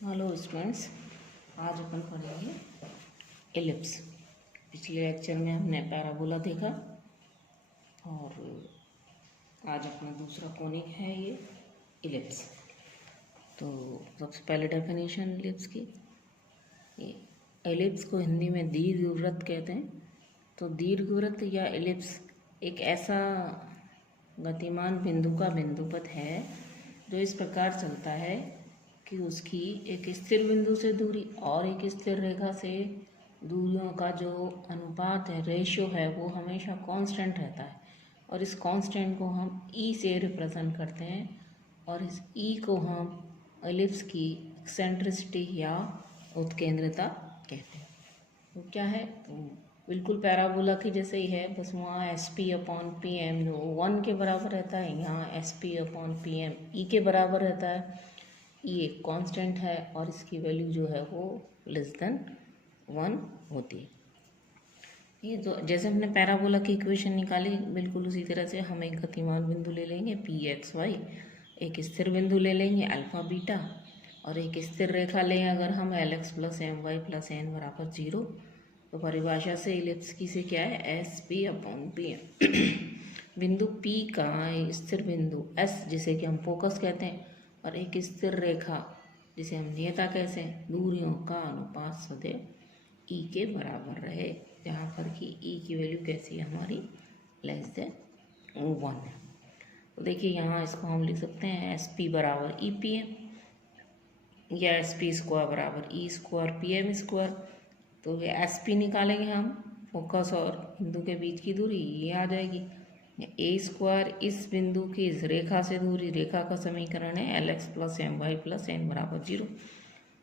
Hello students, आज अपन पढ़ेंगे ellipse. पिछले लेक्चर में हमने पैराबोला देखा और आज अपना दूसरा कोनिक है ये एलिप्स। तो सबसे पहले डेफिनेशन एलिप्स की। ये एलिप्स को हिंदी में दीर्घवृत्त कहते हैं। तो दीर्घवृत्त या एलिप्स एक ऐसा गतिमान बिंदु का बिंदुपथ है जो इस प्रकार चलता है कि उसकी एक स्थिर बिंदु से दूरी और एक स्थिर रेखा से दूरियों का जो अनुपात है, रेशियो है, वो हमेशा कांस्टेंट रहता है। और इस कांस्टेंट को हम ई से रिप्रेजेंट करते हैं और इस ई को हम एलिप्स की एक्सेंट्रिसिटी या उत्केंद्रता कहते हैं। तो क्या है, तो बिल्कुल पैराबोला की जैसे ही है, बस वहाँ S P upon P M जो 1 के बराबर रहता है, यहाँ S P upon P M E के बराबर रहता है। ये एक कांस्टेंट है और इसकी वैल्यू जो है वो लेस देन 1 होती है। ये तो जैसे हमने पैराबोला की इक्वेशन निकाली, बिल्कुल उसी तरह से हम एक गतिमान बिंदु ले लेंगे पी एक्स वाई, एक स्थिर बिंदु ले लेंगे अल्फा बीटा और एक स्थिर रेखा लें अगर हम L X plus M Y plus N बराबर 0। तो परिभाषा से इलिप्स की से क्या है, S P upon P M. बिंदु पी का स्थिर बिंदु एस जिसे कि हम फोकस कहते हैं और एक स्थिर रेखा जिसे हम नियता कहते हैं, दूरियों का अनुपात सदैव ई के बराबर रहे, जहाँ पर कि ई की वैल्यू कैसी है हमारी, लेस देन 1 है। तो देखिए यहाँ इसको हम लिख सकते हैं एस पी बराबर ई पी एम या एस पी स्क्वायर बराबर E square P M square. तो ये एस पी निकालेंगे हम, फोकस और बिंदु के बीच की दूरी ये आ जाएगी। ए स्क्वायर इस बिंदु की इस रेखा से दूरी, रेखा का समीकरण है L X plus M Y plus N बराबर 0।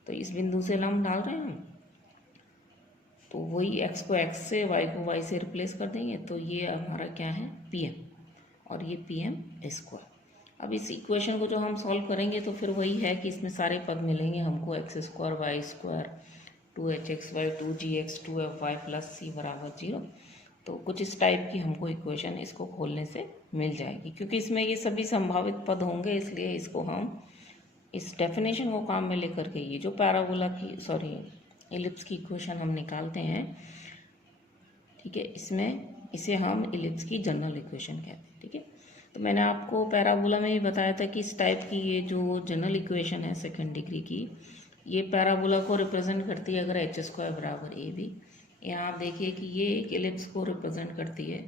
तो इस बिंदु से लंब डाल रहे हैं हम, तो वही एक्स को एक्स से, वाई को वाई से रिप्लेस कर देंगे। तो ये हमारा क्या है, पी एम और ये पी एम स्क्वायर। अब इस इक्वेशन को जो हम सॉल्व करेंगे तो फिर वही है कि इसमें सारे पद मिलेंगे हमको, x square y square 2hxy 2gx 2fy plus c बराबर 0। तो कुछ इस टाइप की हमको इक्वेशन इसको खोलने से मिल जाएगी, क्योंकि इसमें ये सभी संभावित पद होंगे, इसलिए इसको हम इस डेफिनेशन को काम में लेकर के ये जो पैराबोला की एलिप्स की इक्वेशन हम निकालते हैं, ठीक है, इसमें इसे हम एलिप्स की जनरल इक्वेशन कहते हैं। ठीक है, तो मैंने आपको पैराबोला में ही बताया था कि इस टाइप की ये जो जनरल इक्वेशन है सेकेंड डिग्री की, ये पैराबोला को रिप्रेजेंट करती है अगर एच स्क्वायर बराबर ए बी। यहाँ आप देखिए कि ये एक एलिप्स को रिप्रेजेंट करती है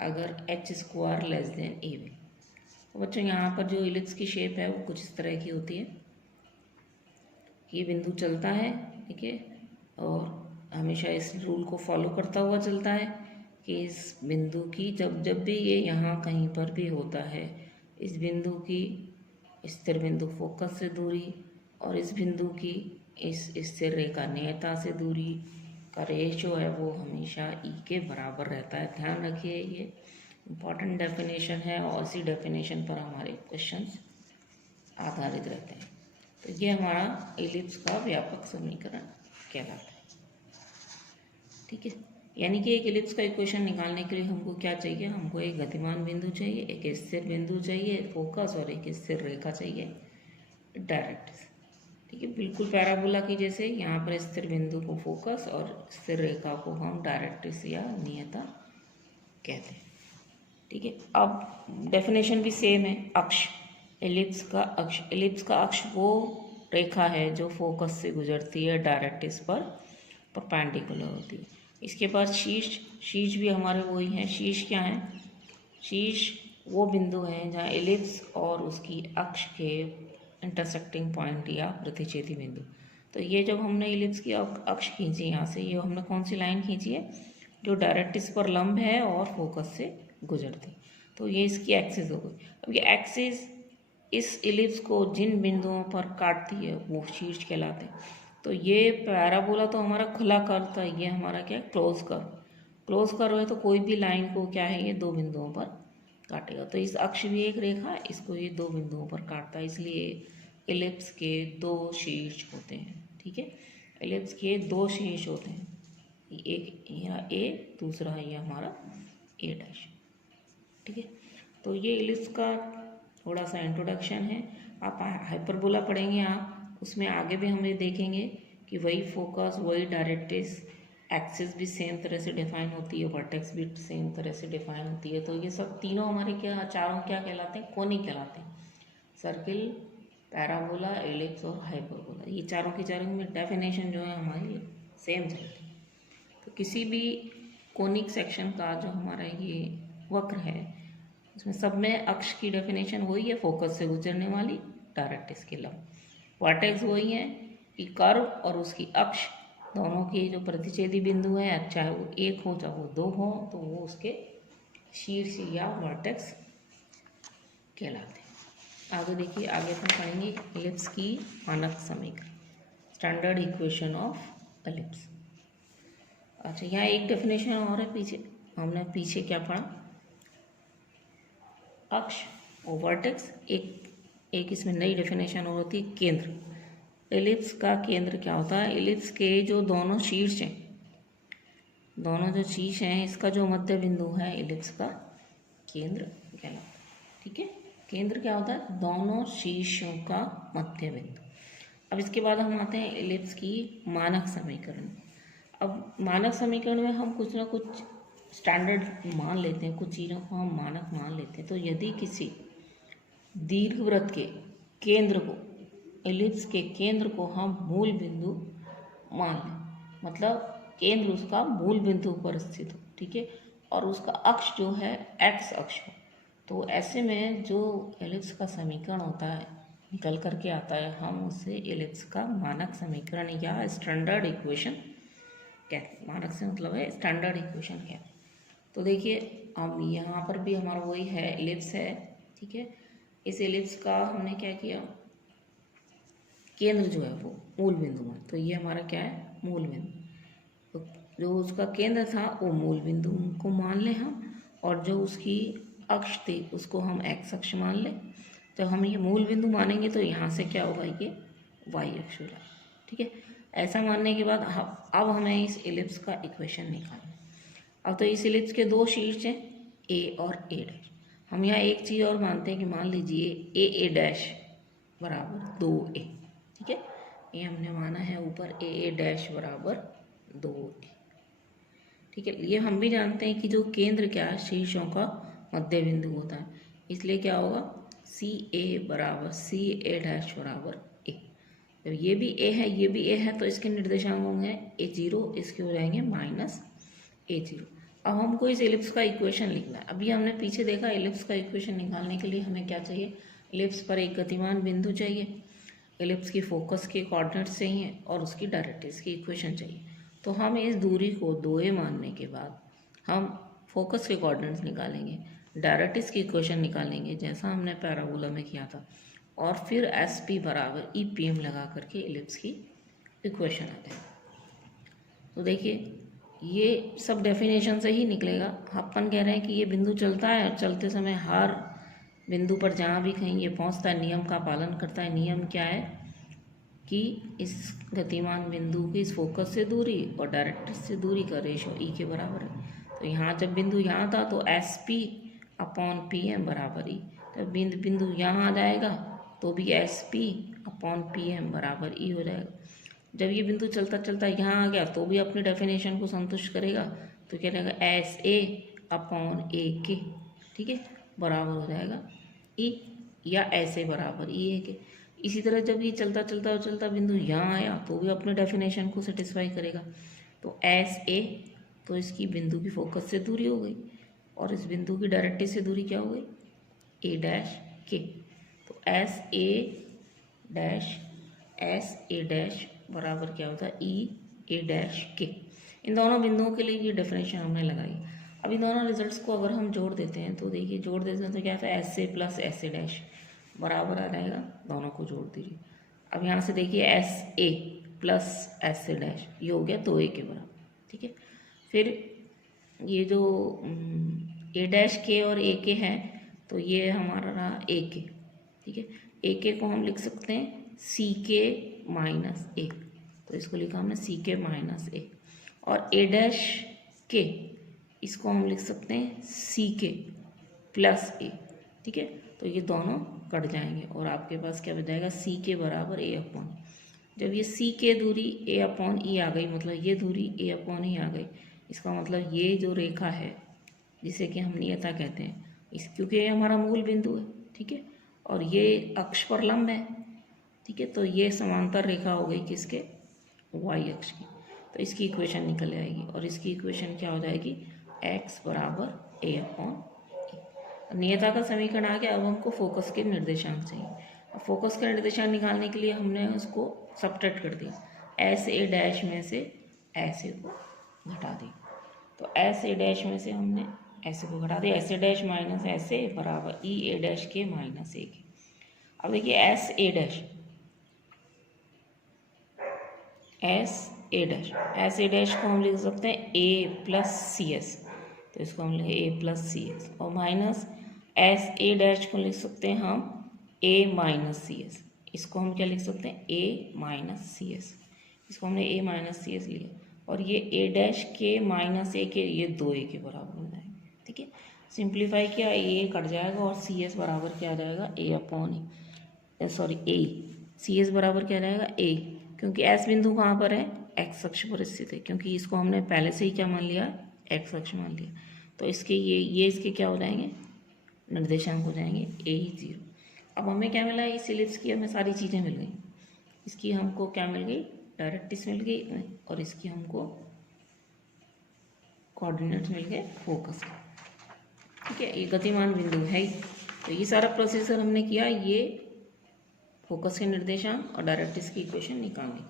अगर H square less than A B. तो बच्चों यहाँ पर जो एलिप्स की शेप है वो कुछ इस तरह की होती है। ये बिंदु चलता है, ठीक है, और हमेशा इस रूल को फॉलो करता हुआ चलता है कि इस बिंदु की जब भी ये यहाँ कहीं पर भी होता है, इस बिंदु की स्थिर बिंदु फोकस से दूरी और इस बिंदु की इस स्थिर रेखा नियता से दूरी का रेशियो है वो हमेशा ई के बराबर रहता है। ध्यान रखिए, ये इम्पॉर्टेंट डेफिनेशन है और इसी डेफिनेशन पर हमारे क्वेश्चंस आधारित रहते हैं। तो ये हमारा एलिप्स का व्यापक समीकरण कहलाता है। ठीक है, यानी कि एक एलिप्स का इक्वेशन निकालने के लिए हमको क्या चाहिए, हमको एक गतिमान बिंदु चाहिए, एक स्थिर बिंदु चाहिए फोकस और एक स्थिर रेखा चाहिए डायरेक्ट। ठीक है, बिल्कुल पैराबोला की जैसे यहाँ पर स्थिर बिंदु को फोकस और स्थिर रेखा को हम डायरेक्ट्रिक्स या नियता कहते हैं। ठीक है, अब डेफिनेशन भी सेम है। अक्ष, एलिप्स का अक्ष वो रेखा है जो फोकस से गुजरती है, डायरेक्ट्रिक्स पर परपेंडिकुलर होती है। इसके बाद शीर्ष भी हमारे वही हैं। शीर्ष क्या है, शीर्ष वो बिंदु हैं जहाँ एलिप्स और उसकी अक्ष के इंटरसेक्टिंग पॉइंट या प्रतिच्छेदी बिंदु। तो ये जब हमने एलिप्स की अक्ष खींची यहाँ से, ये हमने कौन सी लाइन खींची है, जो डायरेक्ट्रिक्स पर लंब है और फोकस से गुजरती। तो ये इसकी एक्सिस हो गई। अब ये एक्सिस इस एलिप्स को जिन बिंदुओं पर काटती है वो शीर्ष कहलाते हैं। तो ये पैराबोला तो हमारा खुला कर्व था, ये हमारा क्या है, क्लोज कर्व है। तो कोई भी लाइन को क्या है, ये दो बिंदुओं पर काटेगा। तो इस अक्ष भी एक रेखा, इसको ये दो बिंदुओं पर काटता है, इसलिए एलिप्स के दो शीर्ष होते हैं। ठीक है, एलिप्स के दो शीर्ष होते हैं, एक यहाँ ए, दूसरा है ये हमारा ए डैश। ठीक है, तो ये एलिप्स का थोड़ा सा इंट्रोडक्शन है। आप हाइपरबोला पढ़ेंगे आप उसमें आगे भी हम ये देखेंगे कि वही फोकस, वही डायरेक्ट्रिक्स, एक्सिस भी सेम तरह से डिफाइन होती है, वर्टेक्स भी सेम तरह से डिफाइन होती है। तो ये सब तीनों हमारे क्या, चारों क्या कहलाते हैं, कोनिक कहलाते हैं। सर्किल, पैराबोला, एलिप्स और हाइपरबोला, ये चारों की चारों में डेफिनेशन जो है हमारी सेम चलती है। तो किसी भी कोनिक सेक्शन का जो हमारा ये वक्र है, उसमें सब में अक्ष की डेफिनेशन वही है, फोकस से गुजरने वाली, डायरेक्ट्रिक्स के लंब। वर्टेक्स वही है कि कर्व और उसकी अक्ष दोनों के जो प्रतिच्छेदी बिंदु हैं, चाहे वो एक हो चाहे वो दो हो, तो वो उसके शीर्ष या वर्टेक्स कहलाते हैं। आगे देखिए, आगे अपन पढ़ेंगे एलिप्स की मानक समीकरण, स्टैंडर्ड इक्वेशन ऑफ एलिप्स। अच्छा, यहाँ एक डेफिनेशन और है, पीछे हमने क्या पढ़ा, अक्ष और वर्टेक्स, एक इसमें नई डेफिनेशन और होती है, केंद्र। एलिप्स का केंद्र क्या होता है, एलिप्स के जो दोनों शीर्ष हैं, दोनों जो शीर्ष हैं, इसका जो मध्य बिंदु है एलिप्स का केंद्र कहलाता है। ठीक है, केंद्र क्या होता है, दोनों शीर्षों का मध्य बिंदु। अब इसके बाद हम आते हैं एलिप्स की मानक समीकरण। अब मानक समीकरण में हम कुछ ना कुछ स्टैंडर्ड मान लेते हैं, कुछ चीज़ों को हम मानक मान लेते हैं। तो यदि किसी दीर्घवृत्त के केंद्र को, एलिप्स के केंद्र को हम मूल बिंदु मान लें, मतलब केंद्र उसका मूल बिंदु पर स्थित हो, ठीक है, और उसका अक्ष जो है एक्स अक्ष हो, तो ऐसे में जो एलिप्स का समीकरण होता है, निकल करके आता है, हम उसे एलिप्स का मानक समीकरण या स्टैंडर्ड इक्वेशन कहते हैं। मानक से मतलब है स्टैंडर्ड इक्वेशन कहते हैं। तो देखिए, अब यहाँ पर भी हमारा वही है, एलिप्स है, ठीक है। इस एलिप्स का हमने क्या किया, केंद्र जो है वो मूल बिंदु है, तो ये हमारा क्या है, मूल बिंदु। तो जो उसका केंद्र था वो मूल बिंदु को मान लें हम, और जो उसकी अक्ष थी उसको हम एक्स अक्ष मान लें। जब हम ये मूल बिंदु मानेंगे तो यहाँ से क्या होगा, ये वाई अक्ष होगा, ठीक है। ऐसा मानने के बाद अब हमें इस एलिप्स का इक्वेशन निकालना। अब तो इस एलिप्स के दो शीर्ष हैं, ए और ए डैश। हम यहाँ एक चीज़ और मानते हैं कि मान लीजिए ए डैश बराबर 2a, ठीक है, ये हमने माना है ऊपर, ए डैश बराबर 2a, ठीक है। ये हम भी जानते हैं कि जो केंद्र क्या है, शीर्षों का मध्य बिंदु होता है, इसलिए क्या होगा, सी ए बराबर सी ए डैश बराबर ए। जब ये भी ए है, ये भी ए है, तो इसके निर्देशांक होंगे a0, इसके हो जाएंगे -a0। अब हमको इस एलिप्स का इक्वेशन लिखना है। अभी हमने पीछे देखा, एलिप्स का इक्वेशन निकालने के लिए हमें क्या चाहिए, एलिप्स पर एक गतिमान बिंदु चाहिए, एलिप्स की फोकस के कोऑर्डिनेट्स चाहिए और उसकी डायरेक्ट्रिक्स की इक्वेशन चाहिए। तो हम इस दूरी को 2a मानने के बाद हम फोकस के कोऑर्डिनेट्स निकालेंगे, डायरेक्ट्रिक्स की इक्वेशन निकालेंगे जैसा हमने पैराबोला में किया था, और फिर एस पी बराबर ई पी एम लगा करके एलिप्स की इक्वेशन आते हैं। तो देखिए, ये सब डेफिनेशन से ही निकलेगा। अपन कह रहे हैं कि ये बिंदु चलता है और चलते समय हर बिंदु पर जहाँ भी कहीं ये पहुँचता है, नियम का पालन करता है। नियम क्या है कि इस गतिमान बिंदु की इस फोकस से दूरी और डायरेक्ट्रिक्स से दूरी का रेशो ई के बराबर है। तो यहाँ जब बिंदु यहाँ था तो S P upon P M बराबर ई, जब बिंदु यहाँ आ जाएगा तो भी S P upon P M बराबर ई हो जाएगा। जब ये बिंदु चलता चलता यहाँ आ गया तो भी अपनी डेफिनेशन को संतुष्ट करेगा, तो क्या रहेगा, एस ए अपॉन ए के, ठीक है, बराबर हो जाएगा ई, या ऐसे बराबर ई ए के। इसी तरह जब ये चलता चलता बिंदु यहाँ आया तो भी अपने डेफिनेशन को सेटिस्फाई करेगा। तो एस ए, तो इसकी बिंदु की फोकस से दूरी हो गई, और इस बिंदु की डायरेक्ट्रिक्स से दूरी क्या हो गई, ए डैश के। तो एस ए डैश बराबर क्या होता है, ई ए डैश के। इन दोनों बिंदुओं के लिए ये डेफिनेशन हमने लगाई। अब इन दोनों रिजल्ट्स को अगर हम जोड़ देते हैं तो देखिए, जोड़ देते हैं तो क्या होता है, S A plus S A dash बराबर आ जाएगा, दोनों को जोड़ दीजिए। अब यहाँ से देखिए, S A plus S A dash, ये हो गया 2a के बराबर, ठीक है। फिर ये जो ए डैश के और ए के हैं, तो ये हमारा रहा ए के, ठीक है। ए के को हम लिख सकते हैं सी के माइनस ए, तो इसको लिखा हमने सी के माइनस ए, और ए डैश के, इसको हम लिख सकते हैं सी के प्लस ए, ठीक है। तो ये दोनों कट जाएंगे और आपके पास क्या बच जाएगा, सी के बराबर ए अपॉन जब ये सी के दूरी ए अपॉन ई आ गई, मतलब ये दूरी ए अपॉन ई आ गई, इसका मतलब ये जो रेखा है जिसे कि हम नियता कहते हैं, इस क्योंकि ये हमारा मूल बिंदु है, ठीक है, और ये अक्ष पर लंब है, ठीक है, तो ये समांतर रेखा हो गई किसके, वाई अक्ष की। तो इसकी इक्वेशन निकल आएगी और इसकी इक्वेशन क्या हो जाएगी, x बराबर ए अपॉन ई। नियता का समीकरण आ गया। अब हमको फोकस के निर्देशांक चाहिए। अब फोकस का निर्देशांक निकालने के लिए हमने उसको सब्ट्रैक्ट कर दिया, एस ए डैश में से ऐसे को घटा दी, तो एस ए डैश में से हमने ऐसे को घटा दिया, ऐसे डैश माइनस ऐसे बराबर ई ए डैश के माइनस ए के। अब देखिए S A dash, S A dash को हम लिख सकते हैं ए प्लस सी एस, तो इसको हम लिखें ए प्लस सी एस, और माइनस एस ए डैश को लिख सकते हैं हम ए माइनस सी एस, इसको हम क्या लिख सकते हैं ए माइनस सी एस, इसको हमने ए माइनस सी एस लिया, और ये ए डैश के माइनस ए के ये 2a के बराबर हो जाएंगे, ठीक है। सिंप्लीफाई किया, ए कट जाएगा और सी एस बराबर क्या आ जाएगा, ए अपॉन ए, सॉरी ए, सी एस बराबर क्या आ जाएगा ए, क्योंकि एस बिंदु कहाँ पर है, एक्स अक्ष पर स्थित है, क्योंकि इसको हमने पहले से ही क्या मान लिया, एक्स अक्ष मान लिया, तो इसके ये इसके क्या हो जाएंगे, निर्देशांक हो जाएंगे ए 0। अब हमें क्या मिला, इस इलिप्स की हमें सारी चीज़ें मिल गई, इसकी हमको क्या मिल गई, डायरेक्ट्रिक्स मिल गई, और इसकी हमको कोऑर्डिनेट्स मिल गए फोकस के, ठीक है, ये गतिमान बिंदु है ही। तो ये सारा प्रोसीजर हमने किया, ये फोकस के निर्देशांक और डायरेक्ट्रिक्स की इक्वेशन निकालनी,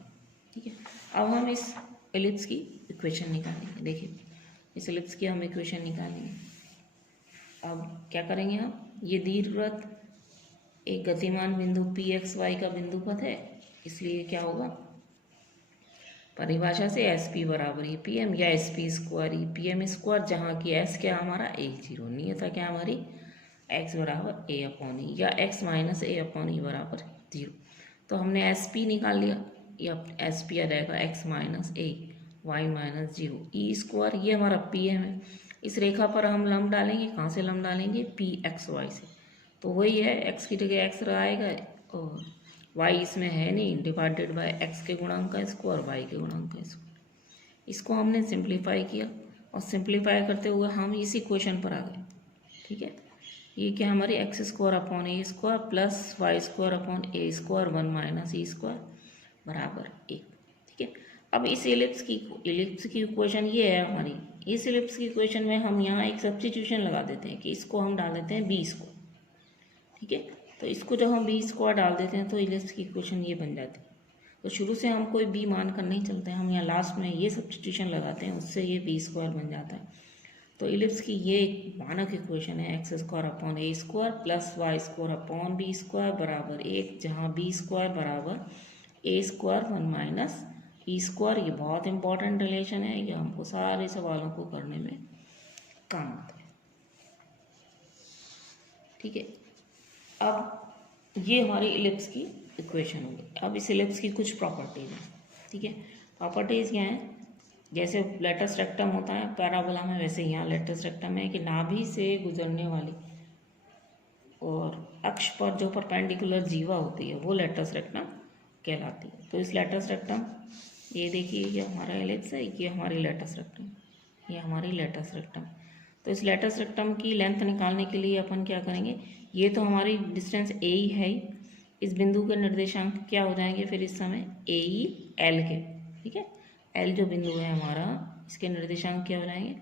ठीक है। अब हम इस एलिप्स की इक्वेशन निकालेंगे। देखिए इस एलिप्स की हम इक्वेशन निकालेंगे। अब क्या करेंगे हम, ये दीर्घवृत्त एक गतिमान बिंदु पी एक्स वाई का बिंदु पथ है, इसलिए क्या होगा, परिभाषा से एस पी बराबर ई पी एम या S P square E P M square, जहाँ की एस क्या हमारा ए 0, नियता क्या हमारी एक्स बराबर ए अपॉन ई या एक्स माइनस ए अपॉन ई बराबर 0। तो हमने एस पी निकाल लिया, या एस पी आ जाएगा एक्स माइनस ए वाई माइनस 0 ई स्क्वायर, ये हमारा पी एम है। इस रेखा पर हम लंब डालेंगे, कहाँ से लंब डालेंगे, पी एक्स वाई से, तो वही है, एक्स की जगह एक्स आएगा और वाई इसमें है नहीं, डिवाइडेड बाय एक्स के गुणांक का स्क्वायर वाई के गुणांक का स्क्वायर। इसको हमने सिंप्लीफाई किया, और सिंप्लीफाई करते हुए हम इस इक्वेशन पर आ गए, ठीक है। ये क्या हमारी x square upon a square plus y square upon a square 1 minus e square बराबर 1, ठीक है। अब इस एलिप्स की इक्वेशन ये है हमारी, इस एलिप्स की इक्वेशन में हम यहाँ एक सब्स्टिट्यूशन लगा देते हैं कि इसको हम डाल देते हैं बी स्क्वायर, ठीक है। तो इसको जब हम बी स्क्वायर डाल देते हैं तो एलिप्स की इक्वेशन ये बन जाती है। तो शुरू से हम कोई बी मान कर नहीं चलते हैं, हम यहाँ लास्ट में ये सब्स्टिट्यूशन लगाते हैं, उससे ये बी स्क्वायर बन जाता है। तो एलिप्स की ये एक मानक इक्वेशन है, x square upon a square plus y square upon b square बराबर 1, जहाँ बी स्क्वायर बराबर a square 1 minus e square. ये बहुत इंपॉर्टेंट रिलेशन है, ये हमको सारे सवालों को करने में काम आता है, ठीक है। अब ये हमारी इलिप्स की इक्वेशन होगी। अब इस इलिप्स की कुछ प्रॉपर्टीज हैं, ठीक है। प्रॉपर्टीज क्या हैं, जैसे लेटस रेक्टम होता है पैराबोला में, वैसे यहाँ लेटस रेक्टम है कि नाभि से गुजरने वाली और अक्ष पर जो परपेंडिकुलर जीवा होती है वो लेटस रेक्टम कहलाती है। तो इस लेटस रेक्टम, ये देखिए ये हमारा एलिप्स है, ये हमारी लेटस रेक्टम, ये हमारी लेटस रेक्टम। तो इस लेटस रेक्टम की लेंथ निकालने के लिए अपन क्या करेंगे, ये तो हमारी डिस्टेंस ए ही है, इस बिंदु के निर्देशांक क्या हो जाएंगे फिर इस समय ए ई एल के, ठीक है। एल जो बिंदु है हमारा, इसके निर्देशांक क्या हो जाएंगे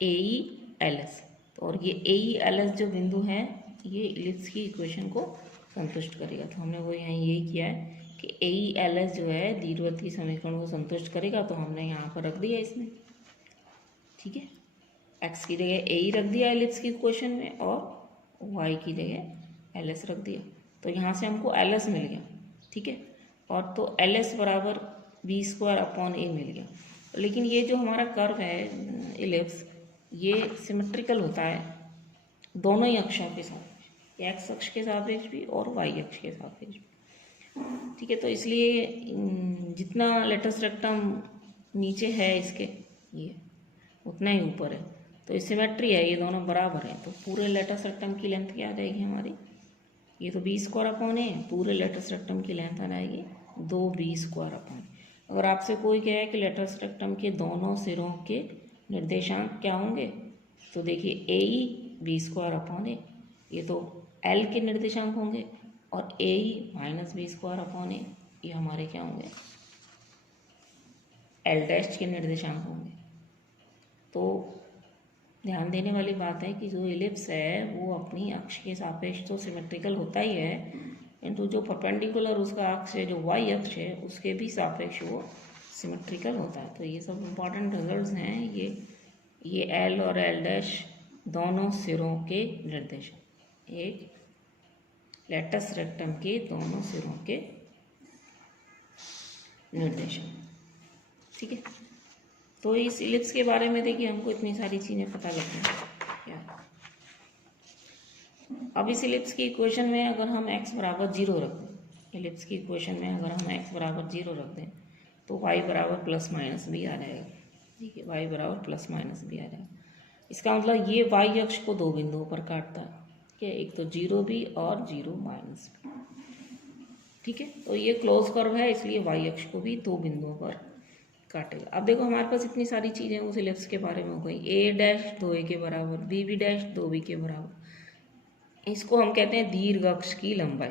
ए ई एल एस। तो और ये ए ई एल एस जो बिंदु है ये इलिप्स की इक्वेशन को संतुष्ट करेगा। तो हमने वो यहाँ ये किया है कि ए ई एल एस जो है दीर्घवृत्तीय समीकरण को संतुष्ट करेगा, तो हमने यहाँ पर रख दिया इसमें, ठीक है। एक्स की जगह ए ई रख दिया एलिप्स की इक्वेशन में, और वाई की जगह एल एस रख दिया, तो यहाँ से हमको एल एस मिल गया, ठीक है। और तो एल एस बराबर बी स्क्वायर अपॉन ए मिल गया। लेकिन ये जो हमारा कर्व है इलिप्स, ये सिमेट्रिकल होता है दोनों ही अक्षों के साथ, एक्स अक्ष के सापेक्ष भी और वाई अक्ष के सापेक्ष भी, ठीक है। तो इसलिए जितना लेटस रेक्टम नीचे है इसके, ये उतना ही ऊपर है, तो सिमेट्री है, ये दोनों बराबर है। तो पूरे लेटस रेक्टम की लेंथ क्या आ जाएगी हमारी, ये तो बी स्क्वायर अपॉन है, पूरे लेटस रेक्टम की लेंथ आ जाएगी 2b² अपॉन। अगर आपसे कोई कहे कि लेटस रेक्टम के दोनों सिरों के निर्देशांक क्या होंगे, तो देखिए AE b² ये तो L के निर्देशांक होंगे, और AE -b² अपॉन ये हमारे क्या होंगे, L' के निर्देशांक होंगे। तो ध्यान देने वाली बात है कि जो इलिप्स है वो अपनी अक्ष के सापेक्ष तो सिमेट्रिकल होता ही है, किंतु जो परपेंडिकुलर उसका अक्ष है, जो y अक्ष है, उसके भी सापेक्ष वो सिमेट्रिकल होता है। तो ये सब इम्पॉर्टेंट रिजल्ट्स हैं। ये L और L' दोनों सिरों के निर्देशांक, एक लेटस रेक्टम के दोनों सिरों के निर्देशांक, ठीक है। तो इस इलिप्स के बारे में देखिए हमको इतनी सारी चीज़ें पता लगती हैं क्या। अब इस इलिप्स की इक्वेशन में अगर हम x बराबर 0 रख दें, इलिप्स की इक्वेशन में अगर हम x बराबर 0 रख दें तो y बराबर प्लस माइनस भी आ जाएगा, ठीक है, y बराबर प्लस माइनस भी आ जाएगा। इसका मतलब ये y अक्ष को दो बिंदुओं पर काटता है, ठीक है, एक तो 0 भी और 0 माइनस भी, ठीक है। तो ये क्लोज कर्व है, इसलिए y अक्ष को भी दो बिंदुओं पर काटेगा। अब देखो हमारे पास इतनी सारी चीज़ें उस इलिप्स के बारे में हो गई, a' 2a के बराबर, b' 2b के बराबर। इसको हम कहते हैं दीर्घ अक्ष की लंबाई,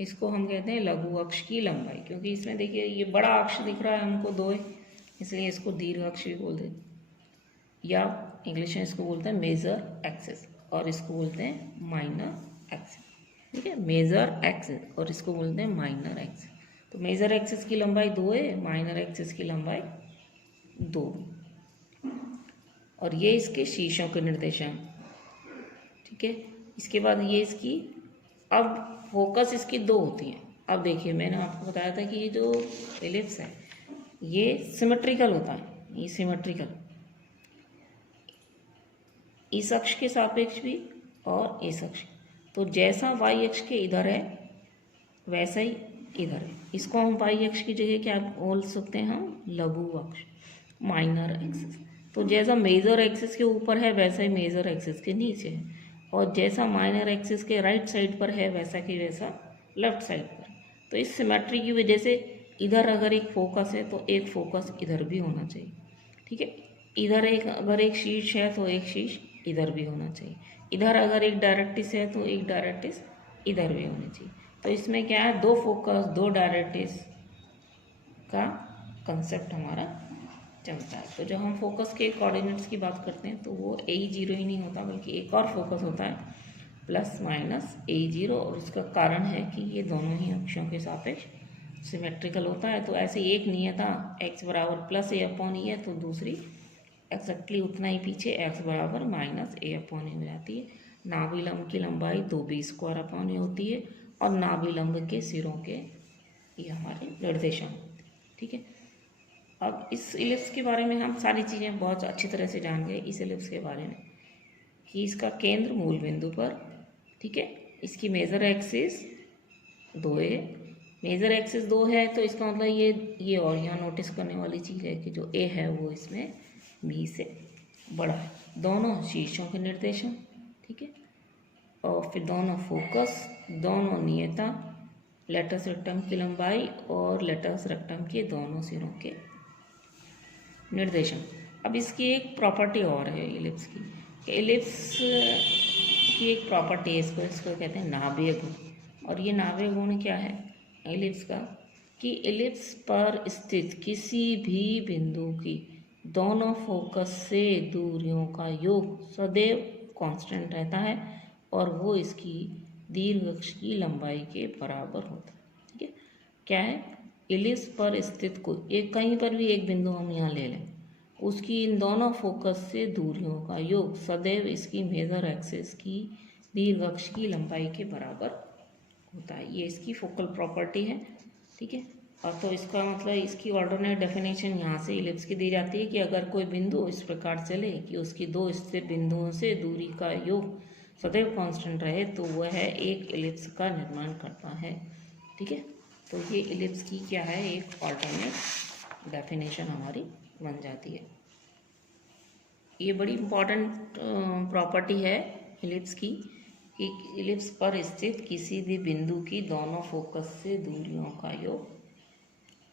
इसको हम कहते हैं लघु अक्ष की लंबाई, क्योंकि इसमें देखिए ये बड़ा अक्ष दिख रहा है हमको 2a, इसलिए इसको दीर्घ अक्ष भी बोलते हैं, या इंग्लिश में इसको बोलते हैं मेजर एक्सिस, और इसको बोलते हैं माइनर एक्सिस, ठीक है, मेजर एक्सिस, और इसको बोलते हैं माइनर एक्सिस। तो मेजर एक्सिस की लंबाई 2a, माइनर एक्सिस की लंबाई 2, और ये इसके शीर्षों के निर्देशांक, ठीक है। इसके बाद ये इसकी, अब फोकस इसकी दो होती हैं। अब देखिए मैंने आपको बताया था कि ये जो इलिप्स है ये सिमेट्रिकल होता है, ये सिमेट्रिकल, इस अक्ष के सापेक्ष भी और इस अक्ष, तो जैसा y अक्ष के इधर है वैसा ही इधर है। इसको हम y अक्ष की जगह क्या बोल सकते हैं, हम लघु अक्ष, माइनर एक्सिस। तो जैसा मेजर एक्सिस के ऊपर है वैसा ही मेजर एक्सिस के नीचे है, और जैसा माइनर एक्सिस के राइट साइड पर है वैसा कि वैसा लेफ्ट साइड पर। तो इस सिमेट्री की वजह से इधर अगर एक फोकस है तो एक फोकस इधर भी होना चाहिए, ठीक है। इधर एक अगर एक शीर्ष है तो एक शीर्ष इधर भी होना चाहिए, इधर अगर एक डायरेक्ट्रिस है तो एक डायरेक्ट्रिस इधर भी होनी चाहिए। तो इसमें क्या है, दो फोकस दो डायरेक्ट्रिस का कंसेप्ट हमारा चलता है। तो जब हम फोकस के कोऑर्डिनेट्स की बात करते हैं तो वो AE0 ही नहीं होता, बल्कि एक और फोकस होता है प्लस माइनस AE0, और उसका कारण है कि ये दोनों ही अक्षों के सापेक्ष सिमेट्रिकल होता है। तो ऐसे एक नियता x बराबर प्लस a अपॉन ई है, तो दूसरी एक्जैक्टली उतना ही पीछे x बराबर माइनस a अपॉन ए हो जाती है। नाभिलंब की लंबाई 2b² अपॉन ए होती है, और नाभिलंब के सिरों के ये हमारे निर्देशांक, ठीक है। अब इस इलिप्स के बारे में हम सारी चीज़ें बहुत अच्छी तरह से जान गए इस इलिप्स के बारे में, कि इसका केंद्र मूल बिंदु पर, ठीक है, इसकी major axis 2a, major axis 2 है, तो इसका मतलब ये और यहाँ नोटिस करने वाली चीज़ है कि जो a है वो इसमें b से बड़ा है। दोनों शीर्षों के निर्देशांक, ठीक है, और फिर दोनों फोकस, दोनों नियता, लेटस रेक्टम की लंबाई और लेटस रेक्टम के दोनों सिरों के निर्देशन। अब इसकी एक प्रॉपर्टी और है इलिप्स की, कि इलिप्स की एक प्रॉपर्टी है, इसको कहते हैं नाभीय गुण। और ये नाभीय गुण क्या है इलिप्स का, कि इलिप्स पर स्थित किसी भी बिंदु की दोनों फोकस से दूरियों का योग सदैव कांस्टेंट रहता है, और वो इसकी दीर्घ अक्ष की लंबाई के बराबर होता है, ठीक है। क्या है, इलिप्स पर स्थित कोई एक, कहीं पर भी एक बिंदु हम यहाँ ले लें, उसकी इन दोनों फोकस से दूरियों का योग सदैव इसकी मेजर एक्सिस की दीर्घ अक्ष की लंबाई के बराबर होता है। ये इसकी फोकल प्रॉपर्टी है, ठीक है। और तो इसका मतलब इसकी ऑल्टरनेट डेफिनेशन यहाँ से इलिप्स की दी जाती है कि अगर कोई बिंदु इस प्रकार चले कि उसकी दो स्थिर बिंदुओं से दूरी का योग सदैव कांस्टेंट रहे, तो वह एक इलिप्स का निर्माण करता है, ठीक है। तो ये इलिप्स की क्या है, एक ऑल्टरनेट डेफिनेशन हमारी बन जाती है। ये बड़ी इम्पॉर्टेंट प्रॉपर्टी है इलिप्स की, कि इलिप्स पर स्थित किसी भी बिंदु की दोनों फोकस से दूरियों का योग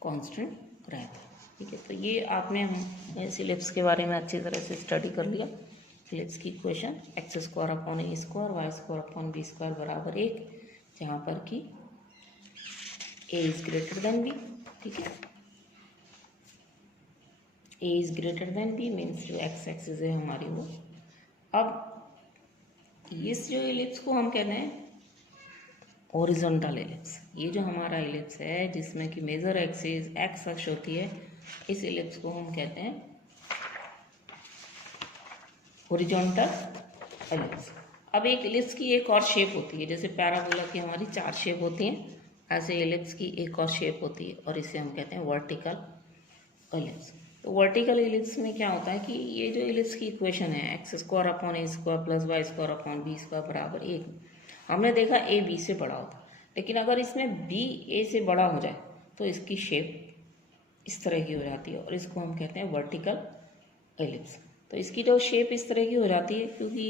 कांस्टेंट रहता है। ठीक है, तो ये आपने हम इस इलिप्स के बारे में अच्छी तरह से स्टडी कर लिया। इलिप्स की equation x square upon a square y square upon b square बराबर 1, जहाँ पर कि a is greater than b. ठीक है, a is greater than b means जो एक्स एक्सिस है हमारी वो। अब इस जो इलिप्स को हम कहते हैं हॉरिजॉन्टल इलिप्स। ये जो हमारा इलिप्स है जिसमें कि मेजर एक्सिस एक्स अक्ष होती है, इस इलिप्स को हम कहते हैं हॉरिजॉन्टल इलिप्स। अब एक इलिप्स की एक और शेप होती है, जैसे पैराबोला की हमारी 4 शेप होती हैं, ऐसे इलिप्स की एक और शेप होती है और इसे हम कहते हैं वर्टिकल इलिप्स। तो वर्टिकल इलिप्स में क्या होता है कि ये जो इलिप्स की इक्वेशन है x square upon a square plus y square upon b square बराबर 1, हमने देखा ए बी से बड़ा होता है, लेकिन अगर इसमें बी ए से बड़ा हो जाए तो इसकी शेप इस तरह की हो जाती है और इसको हम कहते हैं वर्टिकल इलिप्स। तो इसकी जो शेप इस तरह की हो जाती है क्योंकि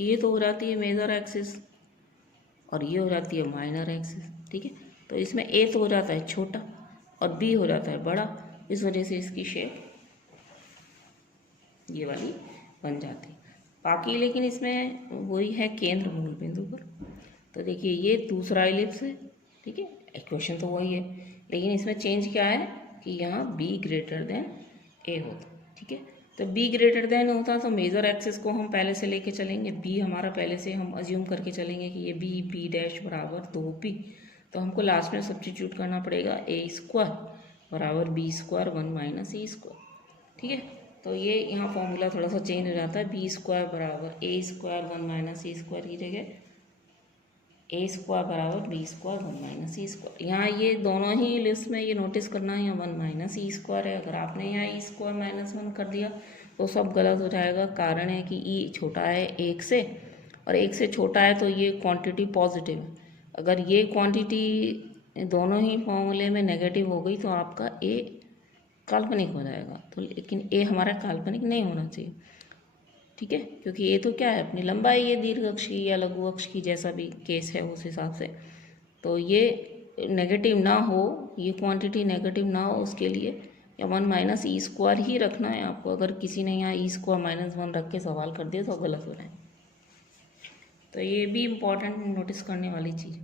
ये तो हो जाती है मेजर एक्सिस और ये हो जाती है माइनर एक्सिस। ठीक है, तो इसमें ए तो हो जाता है छोटा और बी हो जाता है बड़ा, इस वजह से इसकी शेप ये वाली बन जाती है। बाकी लेकिन इसमें वही है केंद्र मूल बिंदु पर। तो देखिए ये दूसरा इलिप्स है। ठीक है, इक्वेशन तो वही है, लेकिन इसमें चेंज क्या है कि यहाँ b ग्रेटर देन a होता। ठीक है, तो b ग्रेटर देन होता तो मेजर एक्सिस को हम पहले से लेके चलेंगे, b हमारा पहले से हम अज्यूम करके चलेंगे कि ये b डैश बराबर 2b, तो हमको लास्ट में सब्स्टिट्यूट करना पड़ेगा a स्क्वायर बराबर b स्क्वायर 1 माइनस ए स्क्वायर। ठीक है, तो ये यहाँ फॉर्मूला थोड़ा सा चेंज हो जाता है, बी स्क्वायर बराबर a square 1 minus A square की जगह ए स्क्वायर बराबर B square 1 minus e square. यहाँ ये दोनों ही लिस्ट में ये नोटिस करना है, यहाँ 1 माइनस ई स्क्वायर है। अगर आपने यहाँ ई स्क्वायर माइनस 1 कर दिया तो सब गलत हो जाएगा। कारण है कि ई छोटा है 1 से और 1 से छोटा है तो ये क्वांटिटी पॉजिटिव है। अगर ये क्वांटिटी दोनों ही फॉर्मूले में नेगेटिव हो गई तो आपका ए काल्पनिक हो जाएगा। तो लेकिन ए हमारा काल्पनिक नहीं होना चाहिए। ठीक है, क्योंकि ये तो क्या है अपनी लंबाई, ये दीर्घ अक्ष की या लघु अक्ष की जैसा भी केस है उस हिसाब से, तो ये नेगेटिव ना हो, ये क्वांटिटी नेगेटिव ना हो उसके लिए या 1 माइनस ई स्क्वायर ही रखना है आपको। अगर किसी ने यहाँ ई स्क्वायर माइनस 1 रख के सवाल कर दिया तो गलत हो रहा है। तो ये भी इम्पॉर्टेंट नोटिस करने वाली चीज़।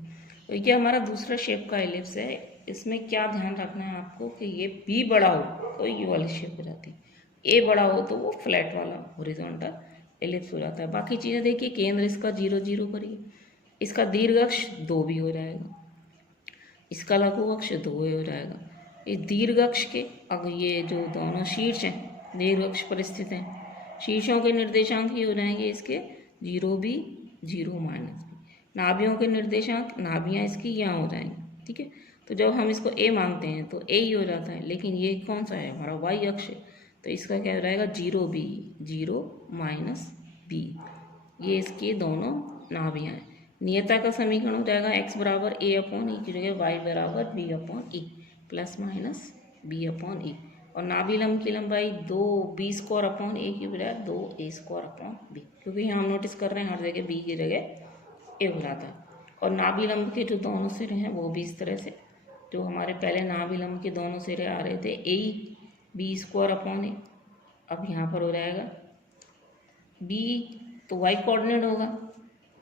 तो ये हमारा दूसरा शेप का एलिप्स है। इसमें क्या ध्यान रखना है आपको कि ये बी बड़ा हो तो ये वाली शेप हो जाती है, ए बड़ा हो तो वो फ्लैट वाला हॉरिजॉन्टल एलिप्स हो जाता है। बाकी चीज़ें देखिए, केंद्र इसका 0 0 पर ही, इसका दीर्घ अक्ष 2 भी हो जाएगा, इसका लघु अक्ष 2 हो जाएगा। इस दीर्घ अक्ष के अगर ये जो दोनों शीर्ष हैं दीर्घ अक्ष पर स्थित हैं, शीर्षों के निर्देशांक ही हो जाएंगे इसके 0 भी 0 माइनस भी। नाभियों के निर्देशांक, नाभियाँ इसकी यहाँ हो जाएंगी। ठीक है, तो जब हम इसको ए मानते हैं तो ए ही हो जाता है, लेकिन ये कौन सा है हमारा वाई अक्ष है, तो इसका क्या हो जाएगा 0 बी 0 माइनस बी। ये इसके दोनों नाभियाँ हैं। नियता का समीकरण हो जाएगा एक्स बराबर ए अपॉन ई की जगह वाई बराबर b upon e plus minus b upon e, और नाभि लंब की लंबाई 2 बी स्क्वायर अपॉन ए की बजाय 2 ए स्क्वायर अपॉन बी, क्योंकि यहाँ हम नोटिस कर रहे हैं हर जगह बी की जगह ए हो जाता है। और नाभि लंब के जो दोनों सिरे हैं वो भी इस तरह से, जो हमारे पहले नाभि लंब के दोनों सिरे आ रहे थे ए बी स्क्वायर अपॉन ए, अब यहाँ पर हो जाएगा बी तो वाई कोऑर्डिनेट होगा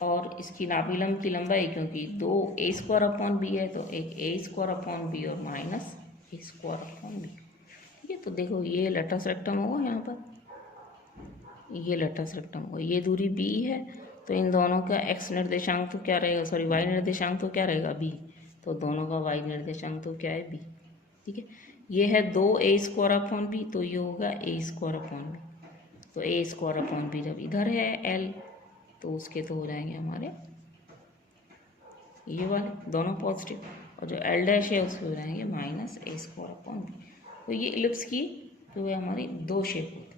और इसकी नाभि लंब की लंबाई क्योंकि 2 ए स्क्वायर अपॉन बी है तो एक ए स्क्वायर अपॉन बी और माइनस ए स्क्वायर अपॉन बी। ठीक है, तो देखो ये लेटस रेक्टम होगा, यहाँ पर ये लेटस रेक्टम होगा, ये दूरी बी है, तो इन दोनों का एक्स निर्देशांक तो क्या रहेगा, सॉरी वाई निर्देशांक तो क्या रहेगा बी, तो दोनों का वाई निर्देशांक तो क्या है बी। ठीक है, ये है 2 ए स्क्वायर अपॉन बी, तो ये होगा ए स्क्वायर अपॉन बी, तो ए स्क्वायर अपॉन बी जब इधर है एल तो उसके तो हो जाएंगे हमारे ये वाले दोनों पॉजिटिव, और जो एल डैश है उसके हो जाएंगे माइनस ए स्क्वायर अपॉन बी। तो ये इलिप्स की जो है हमारी 2 शेप होती है।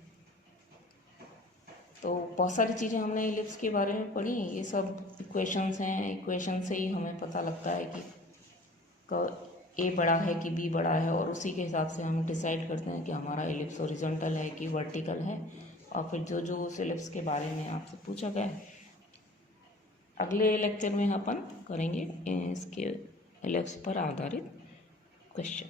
तो बहुत सारी चीज़ें हमने इलिप्स के बारे में पढ़ी, ये सब इक्वेशंस हैं, इक्वेशन से ही हमें पता लगता है कि ए बड़ा है कि बी बड़ा है, और उसी के हिसाब से हम डिसाइड करते हैं कि हमारा इलिप्स हॉरिजॉन्टल है कि वर्टिकल है, और फिर जो जो उस इलिप्स के बारे में आपसे पूछा गया है अगले लेक्चर में अपन करेंगे इसके इलिप्स पर आधारित क्वेश्चन।